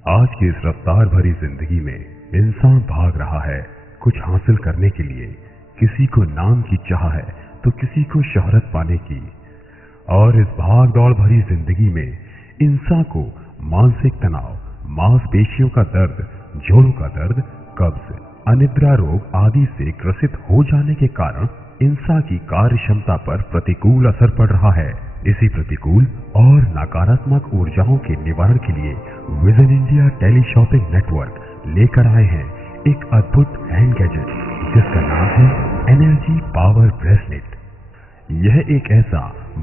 आज की इस रफ्तार भरी जिंदगी में इंसान भाग रहा है कुछ हासिल करने के लिए। किसी को नाम की चाह है तो किसी को शोहरत पाने की। और इस भाग दौड़ भरी जिंदगी में इंसान को मानसिक तनाव, मांसपेशियों का दर्द, जोड़ों का दर्द, कब्ज, अनिद्रा रोग आदि से ग्रसित हो जाने के कारण इंसान की कार्य क्षमता पर प्रतिकूल असर पड़ रहा है। इसी प्रतिकूल और नकारात्मक ऊर्जाओं के निवारण के लिए vision India tele shopping network लेकर आए हैं एक अद्भुत हैंड गैजेट जिसका नाम है एनर्जी पावर ब्रेसलेट। यह एक ऐसा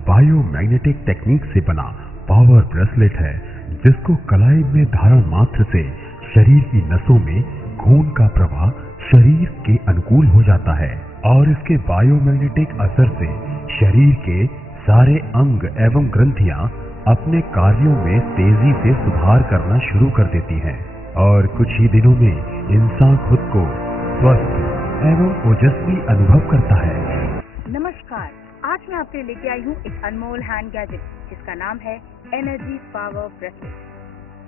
बायोमैग्नेटिक टेक्निक से बना पावर ब्रेसलेट है जिसको कलाई में धारण मात्र से शरीर की नसों में खून का प्रवाह शरीर के अनुकूल हो जाता है और इसके बायोमैग्नेटिक असर से शरीर के सारे अंग एवं ग्रंथियां अपने कार्यों में तेजी से सुधार करना शुरू कर देती हैं और कुछ ही दिनों में इंसान खुद को स्वस्थ एवं ओजस्वी अनुभव करता है। नमस्कार, आज मैं आपके लिए लेके आई हूँ एक अनमोल हैंड गैजेट जिसका नाम है energy power bracelet.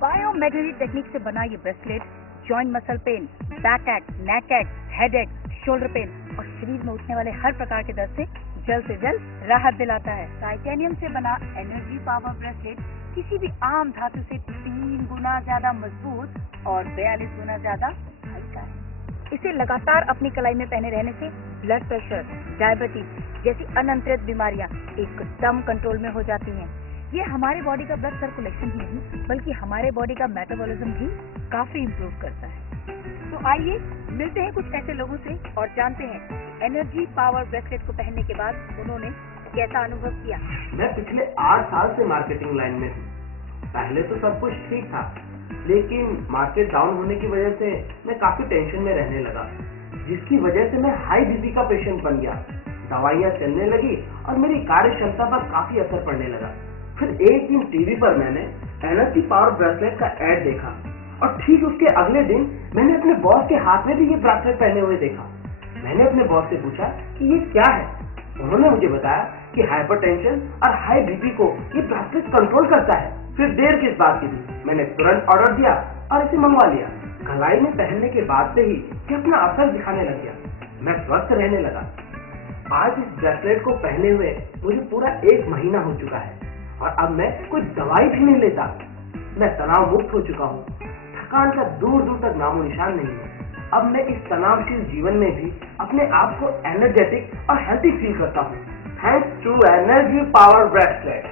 Biomagnetic technique से बना ये bracelet joint muscle pain, back act, नेक act, head act, shoulder pain और शरीर में उठने वाले हर प्रकार के दर्द से जल्द राहत दिलाता है। टाइटेनियम से बना एनर्जी पावर ब्रेसलेट किसी भी आम धातु से 3 गुना ज्यादा मजबूत और 42 गुना ज्यादा हल्का है। इसे लगातार अपनी कलाई में पहने रहने से ब्लड प्रेशर, डायबिटीज जैसी अनियंत्रित बीमारियां एकदम कंट्रोल में हो जाती हैं। ये हमारे बॉडी का ब्लड सर्कुलेशन ही नहीं बल्कि हमारे बॉडी का मेटाबॉलिज्म भी काफी इम्प्रूव करता है। तो आइए मिलते हैं कुछ ऐसे लोगों से और जानते हैं एनर्जी पावर ब्रेसलेट को पहनने के बाद उन्होंने कैसा अनुभव किया। मैं पिछले 8 साल से मार्केटिंग लाइन में हूँ। पहले तो सब कुछ ठीक था, लेकिन मार्केट डाउन होने की वजह से मैं काफी टेंशन में रहने लगा, जिसकी वजह से मैं हाई बीपी का पेशेंट बन गया। दवाइयाँ चलने लगी और मेरी कार्य क्षमता पर काफी असर पड़ने लगा। फिर एक दिन टीवी पर मैंने एनर्जी पावर ब्रेसलेट का एड देखा और ठीक उसके अगले दिन मैंने अपने बॉस के हाथ में भी ये ब्रेसलेट पहने हुए देखा। मैंने अपने बॉस से पूछा कि ये क्या है। उन्होंने मुझे बताया कि हाइपरटेंशन और हाई बीपी को ये ब्रेसलेट कंट्रोल करता है। फिर देर किस बात की थी, मैंने तुरंत ऑर्डर दिया और इसे मंगवा लिया। कलाई में पहनने के बाद से ही ये अपना असर दिखाने लग गया। मैं स्वस्थ रहने लगा। आज इस ब्रेसलेट को पहने हुए मुझे पूरा 1 महीना हो चुका है और अब मैं कोई दवाई भी नहीं लेता। मैं तनाव मुक्त हो चुका हूँ। थकान का दूर दूर तक नामो निशान नहीं है। अब मैं इस तनावशील जीवन में भी अपने आप को एनर्जेटिक और हेल्थी फील करता हूँ, thanks to energy power bracelet.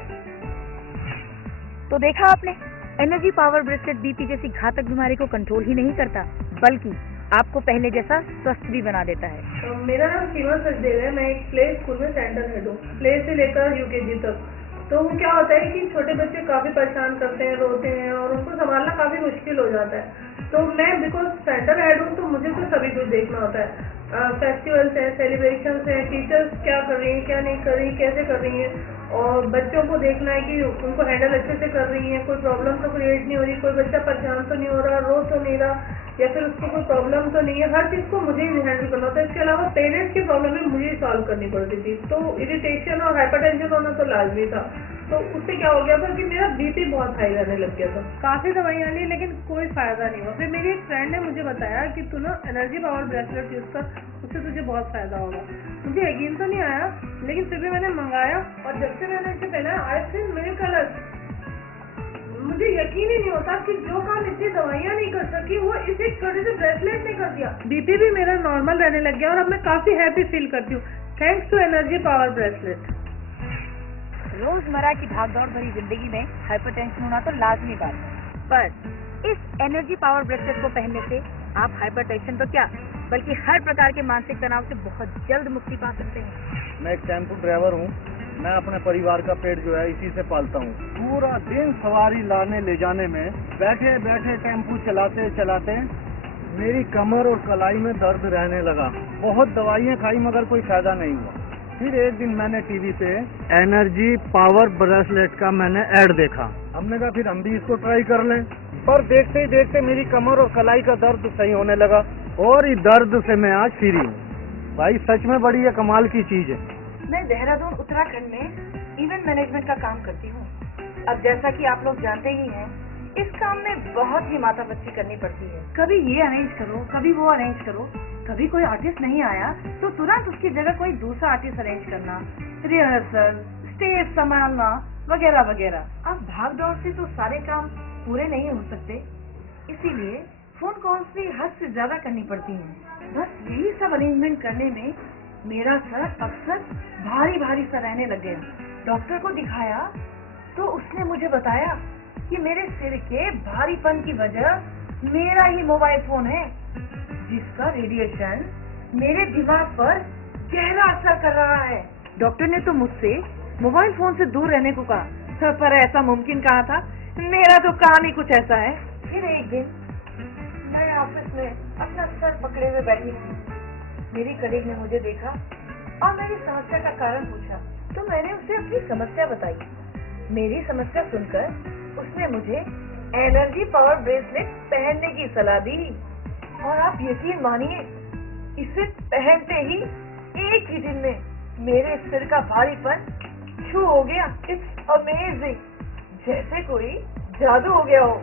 तो देखा आपने, एनर्जी पावर ब्रेसलेट बीपी जैसी घातक बीमारी को कंट्रोल ही नहीं करता बल्कि आपको पहले जैसा स्वस्थ भी बना देता है। मेरा नाम सीमा सचदेव है। मैं एक प्ले स्कूल में सेंटर हेड हूँ, प्ले से लेकर यूकेजी तक। तो क्या होता है कि छोटे बच्चे काफी परेशान करते हैं, रोते हैं और उनको संभालना काफी मुश्किल हो जाता है। तो मैं बिकॉज सेंटर हेड हूँ तो मुझे तो सभी कुछ देखना होता है। फेस्टिवल्स है, सेलिब्रेशंस है, टीचर्स क्या कर रही हैं, क्या नहीं कर रही, कैसे कर रही हैं, और बच्चों को देखना है कि उनको हैंडल अच्छे से कर रही हैं, कोई प्रॉब्लम तो क्रिएट नहीं हो रही, कोई बच्चा परेशान तो नहीं हो रहा, रो तो नहीं रहा या फिर उसको कोई प्रॉब्लम तो नहीं है। हर चीज़ को मुझे ही हैंडल करना होता है। इसके अलावा पेरेंट्स की प्रॉब्लम भी मुझे ही सॉल्व करनी पड़ती थी। तो इरिटेशन और हाइपरटेंशन होना तो लाजमी था। तो उससे क्या हो गया था कि मेरा बीपी बहुत हाई रहने लग गया था। काफ़ी दवाइयाँ ली लेकिन कोई फ़ायदा नहीं हुआ। फिर मेरी एक फ्रेंड ने मुझे बताया कि तू ना एनर्जी पावर ब्रेसलेट यूज़ कर, उससे तुझे बहुत फ़ायदा होगा। मुझे यकीन तो नहीं आया लेकिन फिर भी मैंने मंगाया और जब से मैंने इसे पहना आई फील मिरेकलस। मुझे यकीन ही नहीं होता कि जो काम इतनी दवाइयाँ नहीं कर सकी वो इस एक छोटे से ब्रेसलेट ने कर दिया। बीपी भी मेरा नॉर्मल रहने लग गया और अब मैं काफ़ी हैप्पी फील करती हूँ, thanks to energy power bracelet. रोजमर्रा की भागदौड़ भरी जिंदगी में हाइपरटेंशन होना तो लाजमी बात है, पर इस एनर्जी पावर ब्रेसलेट को पहनने से आप हाइपरटेंशन तो क्या बल्कि हर प्रकार के मानसिक तनाव से बहुत जल्द मुक्ति पा सकते हैं। मैं एक टेम्पो ड्राइवर हूँ। मैं अपने परिवार का पेट जो है इसी से पालता हूँ। पूरा दिन सवारी लाने ले जाने में बैठे बैठे टेम्पो चलाते चलाते मेरी कमर और कलाई में दर्द रहने लगा। बहुत दवाइयाँ खाई मगर कोई फायदा नहीं हुआ। फिर एक दिन मैंने टीवी पे एनर्जी पावर ब्रेसलेट का मैंने ऐड देखा। हमने कहा फिर हम भी इसको ट्राई कर लें, पर देखते ही देखते मेरी कमर और कलाई का दर्द सही होने लगा और इस दर्द से मैं आज फ्री हूँ। भाई सच में बड़ी ये कमाल की चीज़ है। मैं देहरादून उत्तराखंड में इवेंट मैनेजमेंट का काम करती हूँ। अब जैसा कि आप लोग जानते ही हैं, इस काम में बहुत ही माथापच्ची करनी पड़ती है। कभी ये अरेंज करो, कभी वो अरेंज करो, कभी कोई आर्टिस्ट नहीं आया तो तुरंत उसकी जगह कोई दूसरा आर्टिस्ट अरेंज करना, रिहर्सल, स्टेज संभालना वगैरह वगैरह। अब भाग दौड़ से तो सारे काम पूरे नहीं हो सकते, इसीलिए फोन कॉल्स भी हद से ज्यादा करनी पड़ती हैं। बस यही सब अरेंजमेंट करने में मेरा सर अक्सर भारी भारी सा रहने लग गया। डॉक्टर को दिखाया तो उसने मुझे बताया कि मेरे सिर के भारीपन की वजह मेरा ही मोबाइल फोन है, जिसका रेडिएशन मेरे दिमाग पर गहरा असर कर रहा है। डॉक्टर ने तो मुझसे मोबाइल फोन से दूर रहने को कहा, पर ऐसा मुमकिन कहा था, मेरा तो काम ही कुछ ऐसा है। फिर एक दिन मैं ऑफिस में अपना सर पकड़े हुए बैठी थी। मेरी कलीग ने मुझे देखा और मेरी समस्या का कारण पूछा, तो मैंने उसे अपनी समस्या बताई। मेरी समस्या सुनकर उसने मुझे एनर्जी पावर ब्रेसलेट पहनने की सलाह दी। और आप यकीन मानिए, इसे पहनते ही एक ही दिन में मेरे सिर का भारीपन छू हो गया। इट्स अमेजिंग, जैसे कोई जादू हो गया हो।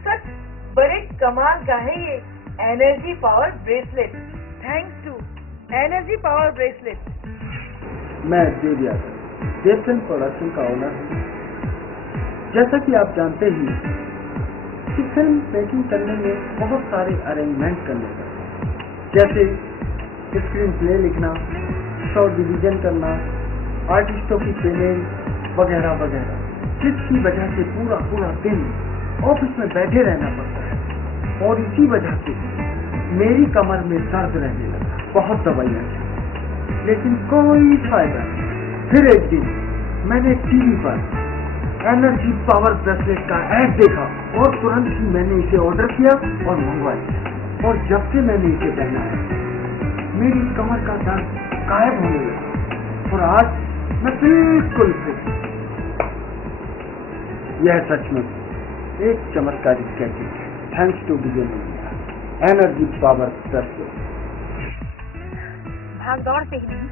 सच बड़े कमाल का है ये energy power bracelet. Thanks to energy power bracelet. मैं देवचंद प्रोडक्शन का ओनर हूँ। जैसा कि आप जानते ही कि फिल्म मेकिंग करने में बहुत सारे अरेंजमेंट करने पड़ते हैं, जैसे स्क्रीन प्ले लिखना, शॉर्ट डिवीजन करना, आर्टिस्टों की पेमेंट वगैरह वगैरह, जिसकी वजह से पूरा दिन ऑफिस में बैठे रहना पड़ता है। और इसी वजह से मेरी कमर में दर्द रहने लगा, बहुत दवाइयाँ, लेकिन कोई फायदा नहीं। फिर एक दिन मैंने टीवी पर एनर्जी पावर ब्रेसलेट का ऐड देखा और तुरंत ही मैंने इसे ऑर्डर किया और मंगवाया। और जब से मैंने इसे पहना है, मेरी कमर का दर्द गायब होने लगा और आज मैं बिल्कुल फिट। यह सचमुच एक चमत्कारिक गैजेट है, thanks to Vijay energy power bracelet. भाग दौड़ से ही नहीं,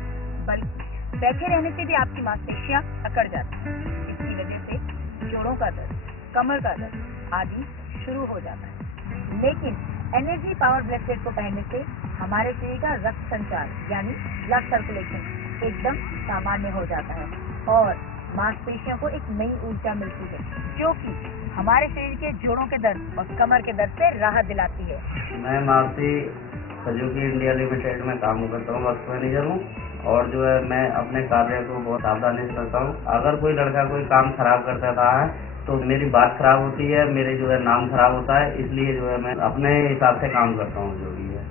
बल्कि बैठे रहने से भी आपकी मांसपेशियां अकड़ जाती हैं। इसकी वजह से जोड़ों का दर्द, कमर का दर्द आदि शुरू हो जाता है। लेकिन एनर्जी पावर ब्रेसलेट को पहनने से हमारे शरीर का रक्त संचार यानी ब्लड सर्कुलेशन एकदम सामान्य हो जाता है और मांसपेशियों को एक नई ऊर्जा मिलती है, जो कि हमारे शरीर के जोड़ों के दर्द और कमर के दर्द से राहत दिलाती है। मैं मारुति सुजुकी इंडिया लिमिटेड में काम करता हूँ, वर्क मैनेजर हूँ। और जो है मैं अपने कार्य को बहुत सावधानी से करता हूँ। अगर कोई लड़का कोई काम खराब करता रहा है तो मेरी बात खराब होती है, मेरे जो है नाम खराब होता है, इसलिए जो है मैं अपने हिसाब से काम करता हूँ जो भी है।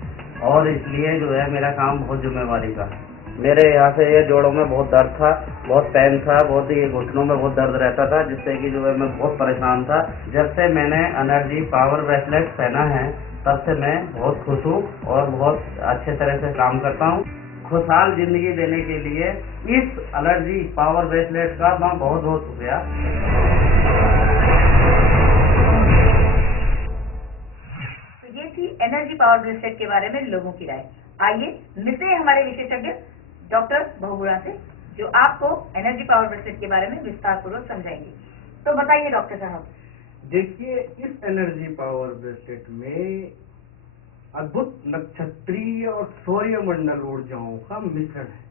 और इसलिए जो है मेरा काम बहुत जिम्मेवारी का है। मेरे यहाँ से ये जोड़ों में बहुत दर्द था, बहुत पेन था, बहुत ही घुटनों में बहुत दर्द रहता था, जिससे कि जो है मैं बहुत परेशान था। जब से मैंने एनर्जी पावर ब्रेसलेट पहना है तब से मैं बहुत खुश हूँ और बहुत अच्छे तरह से काम करता हूँ। खुशहाल जिंदगी देने के लिए इस एनर्जी पावर ब्रेसलेट का मैं बहुत बहुत शुक्रिया। तो ये थी एनर्जी पावर ब्रेसलेट के बारे में लोगों की राय। आइए मिलते हैं हमारे विशेषज्ञ डॉक्टर बहुगुणा से, जो आपको एनर्जी पावर ब्रेसलेट के बारे में विस्तार पूर्वक समझाएंगे। तो बताइए डॉक्टर साहब। देखिए, इस एनर्जी पावर ब्रेसलेट में अद्भुत नक्षत्रीय और सौर्यमंडल ऊर्जाओं का मिश्रण है,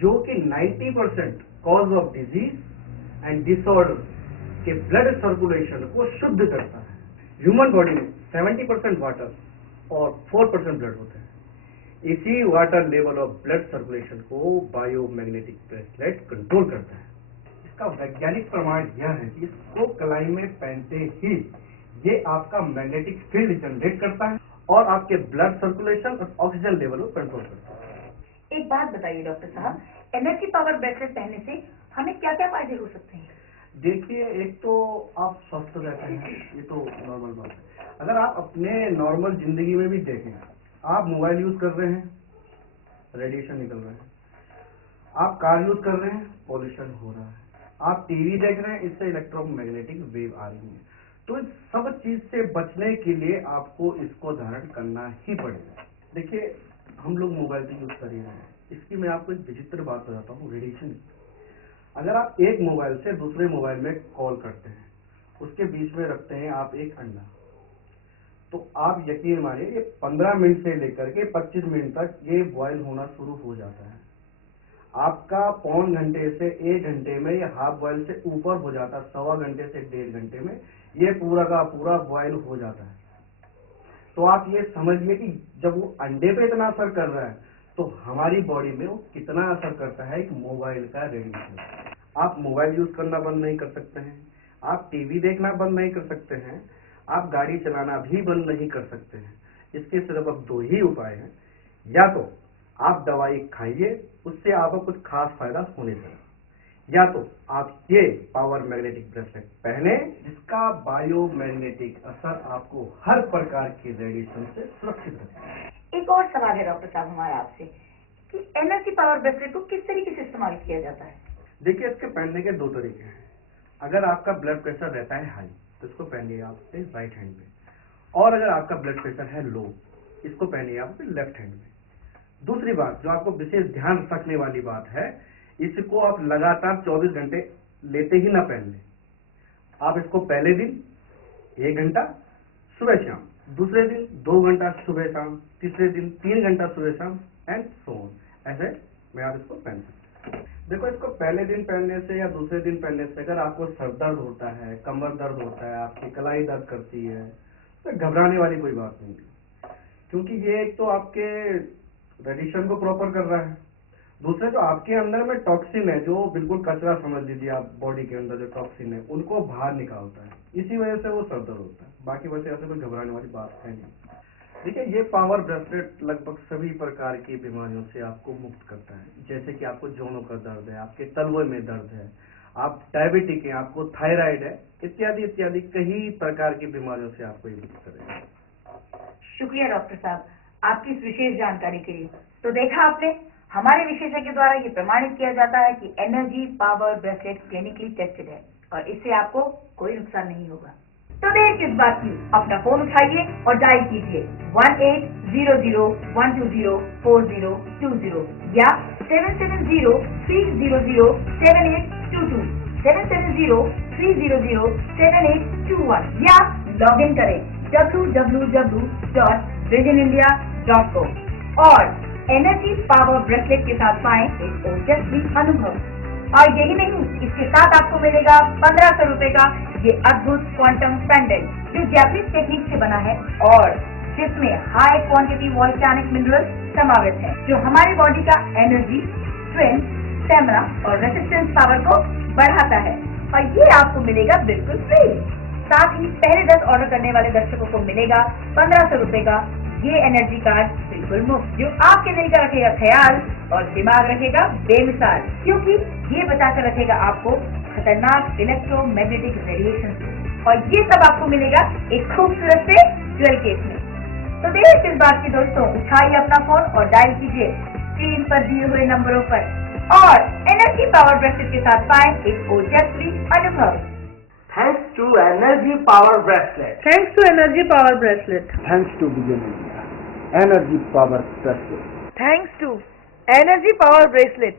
जो कि 90% cause of disease and disorder के ब्लड सर्कुलेशन को शुद्ध करता है। ह्यूमन बॉडी में 70% वाटर और 4% ब्लड होता है। इसी water level of blood circulation को बायोमैग्नेटिक ब्रेसलेट कंट्रोल करता है। इसका वैज्ञानिक प्रमाण यह है कि इसको कलाई में पहनते ही ये आपका मैग्नेटिक फील्ड जनरेट करता है और आपके ब्लड सर्कुलेशन और ऑक्सीजन लेवल को कंट्रोल करता है। एक बात बताइए डॉक्टर साहब, एनर्जी पावर ब्रेसलेट पहनने से हमें क्या क्या फायदे हो सकते हैं? देखिए, एक तो आप स्वस्थ रहते हैं, ये तो नॉर्मल बात है। अगर आप अपने नॉर्मल जिंदगी में भी देखें, आप मोबाइल यूज कर रहे हैं, रेडिएशन निकल रहा है। आप कार यूज कर रहे हैं, पॉल्यूशन हो रहा है। आप टीवी देख रहे हैं, इससे इलेक्ट्रोमैग्नेटिक वेव आ रही है। तो इस सब चीज से बचने के लिए आपको इसको धारण करना ही पड़ेगा। देखिए, हम लोग मोबाइल तो यूज कर ही रहे हैं, इसकी मैं आपको एक विचित्र बात बताता हूँ, रेडिएशन। अगर आप एक मोबाइल से दूसरे मोबाइल में कॉल करते हैं, उसके बीच में रखते हैं आप एक अंडा, तो आप यकीन मानिए ये 15 मिनट से लेकर के 25 मिनट तक ये बॉयल होना शुरू हो जाता है। आपका पौन घंटे से 1 घंटे में ये हाफ बॉयल से ऊपर हो जाता है, 1.25 घंटे से 1.5 घंटे में ये पूरा का पूरा बॉयल हो जाता है। तो आप ये समझिए कि जब वो अंडे पे इतना असर कर रहा है तो हमारी बॉडी में वो कितना असर करता है एक मोबाइल का रेडिएशन। आप मोबाइल यूज करना बंद नहीं कर सकते हैं, आप टीवी देखना बंद नहीं कर सकते हैं, आप गाड़ी चलाना भी बंद नहीं कर सकते हैं। इसके सिर्फ अब 2 ही उपाय हैं, या तो आप दवाई खाइए, उससे आपको कुछ खास फायदा होने लगा, या तो आप ये पावर मैग्नेटिक ब्रेसलेट पहने जिसका बायोमैग्नेटिक असर आपको हर प्रकार के रेडिएशन से सुरक्षित रखे। एक और सवाल है डॉक्टर साहब हमारा आपसे कि एनर्जी पावर ब्रेसलेट को किस तरीके से इस्तेमाल किया जाता है? देखिए, इसके पहनने के 2 तरीके हैं। अगर आपका ब्लड प्रेशर रहता है हाई तो इसको पहनिए आप अपने राइट हैंड में, और अगर आपका ब्लड प्रेशर है लो इसको पहनिए आप अपने लेफ्ट हैंड में। दूसरी बात जो आपको विशेष ध्यान रखने वाली बात है, इसको आप लगातार 24 घंटे लेते ही ना पहन लें। आप इसको पहले दिन 1 घंटा सुबह शाम, दूसरे दिन 2 घंटा सुबह शाम, तीसरे दिन 3 घंटा सुबह शाम एंड सो ऑन, ऐसे में आप इसको पहन सकते हैं। देखो, इसको पहले दिन पहनने से या दूसरे दिन पहनने से अगर आपको सर दर्द होता है, कमर दर्द होता है, आपकी कलाई दर्द करती है, तो घबराने वाली कोई बात नहीं है, क्योंकि ये एक तो आपके रेडिएशन को प्रॉपर कर रहा है, दूसरे जो आपके अंदर में टॉक्सिन है, जो बिल्कुल कचरा समझ लीजिए आप, बॉडी के अंदर जो टॉक्सिन है उनको बाहर निकालता है, इसी वजह से वो सर दर्द होता है। बाकी वैसे ऐसे कोई घबराने वाली बात है नहीं। देखिए, ये पावर ब्रेसलेट लगभग सभी प्रकार की बीमारियों से आपको मुक्त करता है, जैसे कि आपको जोड़ों का दर्द है, आपके तलवे में दर्द है, आप डायबिटिक हैं, आपको थायराइड है, इत्यादि इत्यादि कई प्रकार की बीमारियों से आपको ये मुक्त करेगा। शुक्रिया डॉक्टर साहब आपकी इस विशेष जानकारी के लिए। तो देखा आपने, हमारे विशेषज्ञ द्वारा ये प्रमाणित किया जाता है कि energy power bracelet clinically tested है और इससे आपको कोई नुकसान नहीं होगा। तो देर किस बात की, अपना फोन उठाइए और डायल कीजिए 1800-120-4020 या 770-300-7822, 770-300-7821 या लॉग इन करें www.visionindia.com और एनर्जी पावर ब्रेसलेट के साथ पाएं एक ओजस्वी अनुभव। और यही नहीं, इसके साथ आपको मिलेगा 1500 रुपए का ये अद्भुत क्वांटम पेंडेंट जो जैपनीज टेक्निक से बना है और जिसमें हाई क्वांटिटी वोल्केनिक मिनरल समावित है, जो हमारी बॉडी का एनर्जी, स्ट्रेंथ, स्टैमिना और रेजिस्टेंस पावर को बढ़ाता है। और ये आपको मिलेगा बिल्कुल फ्री। साथ ही पहले 10 ऑर्डर करने वाले दर्शकों को मिलेगा 1500 रुपए का ये एनर्जी कार्ड बिल्कुल मुफ्त, जो आपके दिल का रखेगा ख्याल और दिमाग रखेगा बेमिसाल, क्योंकि ये बचाकर रखेगा आपको खतरनाक इलेक्ट्रोमैग्नेटिक रेडिएशन से। और ये सब आपको मिलेगा एक खूबसूरत से ज्वेल केस में। तो देर किस बात की दोस्तों, उठाइए अपना फोन और डायल कीजिए स्क्रीन पर दिए हुए नंबरों पर और एनर्जी पावर ब्रेसलेट के साथ पाएं एक ओजस्वी अनुभव। Thanks to Energy Power Bracelet. Thanks to Energy Power Bracelet. Thanks to Vision India. Energy Power Bracelet. Thanks to Energy Power Bracelet.